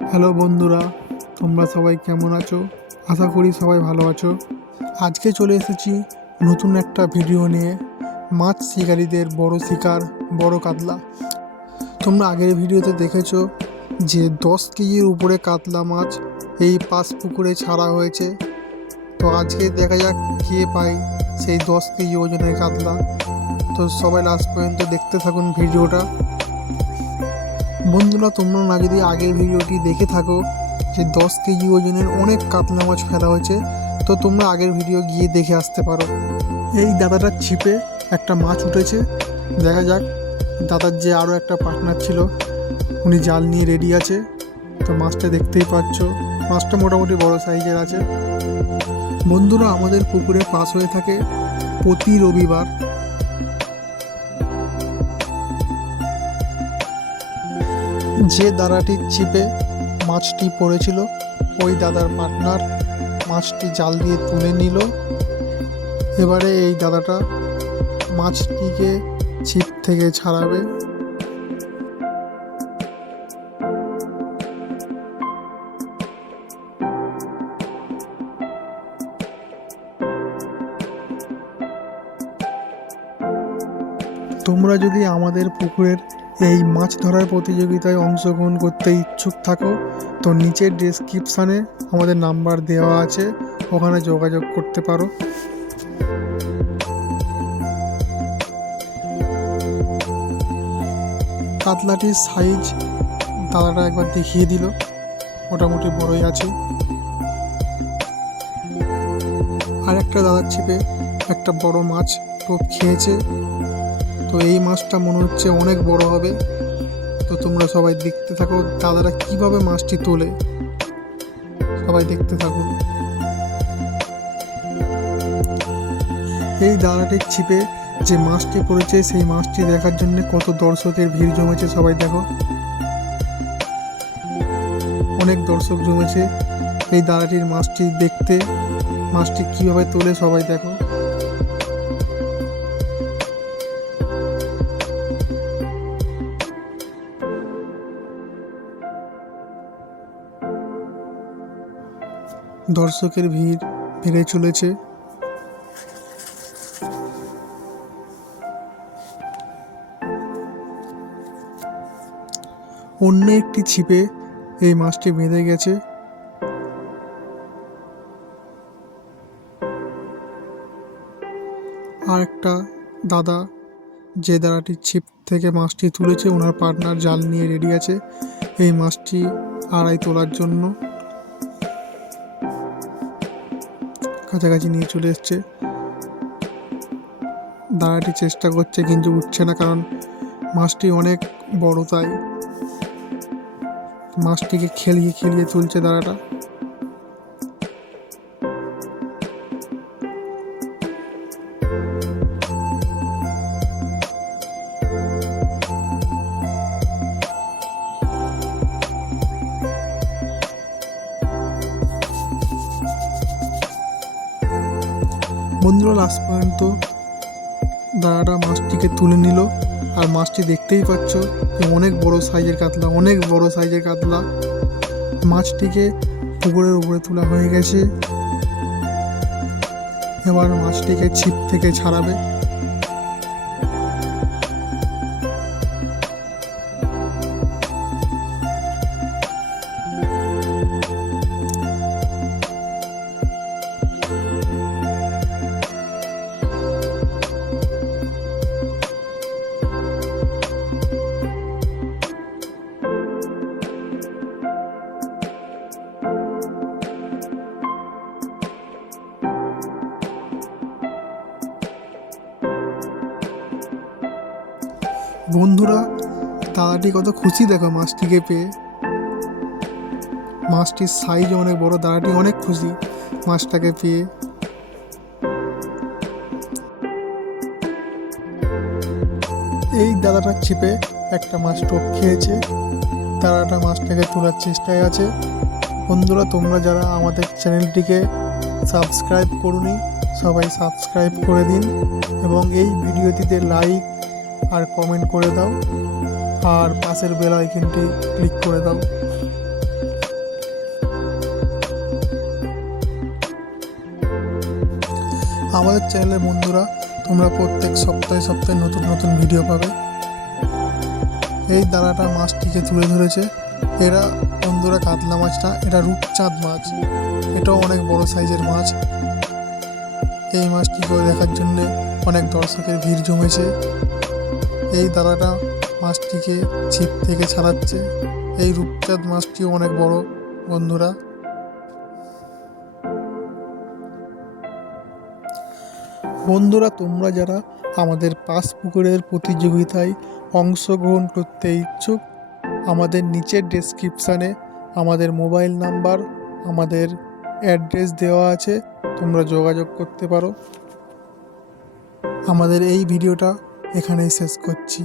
Hello বন্ধুরা, তোমরা সবাই কেমন আছো? আশা করি সবাই ভালো আছো। আজকে চলে এসেছি নতুন একটা ভিডিও নিয়ে। মাছ শিকারীদের বড় শিকার, বড় কাতলা। তোমরা আগের ভিডিওতে দেখেছ যে দশ কেজির উপরে কাতলা মাছ এই পাশ পুকুরে ছাড়া হয়েছে। তো আজকে দেখা যাক কে পায় সেই দশ কেজি ওজনের কাতলা। তো সবাই লাস্ট পর্যন্ত দেখতে থাকুন ভিডিওটা। বন্ধুরা, তোমরা না যদি আগের ভিডিওটি দেখে থাকো, যে দশ কেজি ওজনের অনেক কাতলা মাছ ফেলা হয়েছে, তো তোমরা আগের ভিডিও গিয়ে দেখে আসতে পারো। এই দাদাটার ছিপে একটা মাছ উঠেছে। দেখা যাক, দাদার যে আরও একটা পার্টনার ছিল, উনি জাল নিয়ে রেডি আছে। তো মাছটা দেখতেই পাচ্ছ, মাছটা মোটামুটি বড় সাইজের আছে। বন্ধুরা, আমাদের পুকুরে পাস হয়ে থাকে প্রতি রবিবার। যে দাদাটির ছিপে মাছটি পড়েছিল, ওই দাদার পার্টনার মাছটি জাল দিয়ে তুলে নিল। এবারে এই দাদাটা মাছটিকে ছিপ থেকে ছাড়াবে। তোমরা যদি আমাদের পুকুরের এই মাছ ধরার প্রতিযোগিতায় অংশগ্রহণ করতে ইচ্ছুক থাকো, তো নিচের ডেসক্রিপশানে আমাদের নাম্বার দেওয়া আছে, ওখানে যোগাযোগ করতে পারো। কাতলাটির সাইজ দাদাটা একবার দেখিয়ে দিল, মোটামুটি বড়ই আছে। আর একটা দাদার ছিপে একটা বড় মাছ টোপ খেয়েছে। তো এই মাছটা মনে হচ্ছে অনেক বড় হবে। তো তোমরা সবাই দেখতে থাকো, দাদারা কীভাবে মাছটি তোলে। সবাই দেখতে থাকুন এই দাদাটির ছিপে যে মাছটি পড়েছে, সেই মাছটি দেখার জন্য কত দর্শকের ভিড় জমেছে, সবাই দেখো। অনেক দর্শক জমেছে। এই দাদাটির মাছটি দেখতে, মাছটি কীভাবে তোলে, সবাই দেখো। দর্শকের ভিড় বেড়ে চলেছে। অন্য একটি ছিপে এই মাছটি বেঁধে গেছে। আর একটা দাদা যে দাদাটির ছিপ থেকে মাছটি তুলেছে, ওনার পার্টনার জাল নিয়ে রেডি আছে। এই মাছটি আড়াই তোলার জন্য। কাছাকাছি নিয়ে চলে এসছে। দাঁড়াটি চেষ্টা করছে, কিন্তু উঠছে না কারণ মাছটি অনেক বড় তাই। মাছটিকে খেলিয়ে খেলিয়ে তুলছে দাঁড়াটা। বন্ধুরা লাস্ট পর্যন্ত দাঁড়াটা মাছটিকে তুলে নিল। আর মাছটি দেখতেই পাচ্ছ যে অনেক বড় সাইজের কাতলা, অনেক বড় সাইজের কাতলা। মাছটিকে পুকুরের উপরে তোলা হয়ে গেছে। এবার মাছটিকে ছিপ থেকে ছাড়াবে। বন্ধুরা দাদাটি কত খুশি দেখো মাছটিকে পেয়ে। মাছটির সাইজ অনেক বড় দাদাটি অনেক খুশি মাছটাকে পেয়ে। এই দাদাটা ছিপে একটা মাছ টোপ খেয়েছে দাদাটা মাছটাকে তোলার চেষ্টায় আছে। বন্ধুরা, তোমরা যারা আমাদের চ্যানেলটিকে সাবস্ক্রাইব করুনি, সবাই সাবস্ক্রাইব করে দিন এবং এই ভিডিওটিতে লাইক আর কমেন্ট করে দাও। আর পাশের বেল আইকনটি ক্লিক করে দাও। আমাদের চ্যানেলে বন্ধুরা, তোমরা প্রত্যেক সপ্তাহে সপ্তাহে নতুন নতুন ভিডিও পাবে। এই দাঁড়াটা মাছটিকে তুলে ধরেছে। এরা বন্ধুরা কাতলা মাছটা এটা রূপচাঁদ মাছ। এটাও অনেক বড় সাইজের মাছ। এই মাছটিকে দেখার জন্যে অনেক দর্শকের ভিড় জমেছে। এই দাদাটা মাছটিকে ছিপ থেকে ছাড়াচ্ছে। এই রূপচাঁদ মাছটিও অনেক বড়, বন্ধুরা। বন্ধুরা, তোমরা যারা আমাদের পাঁচ পুকুরের প্রতিযোগিতায় অংশগ্রহণ করতে ইচ্ছুক, আমাদের নিচের ডেসক্রিপশানে আমাদের মোবাইল নাম্বার আমাদের অ্যাড্রেস দেওয়া আছে, তোমরা যোগাযোগ করতে পারো। আমাদের এই ভিডিওটা এখানেই শেষ করছি।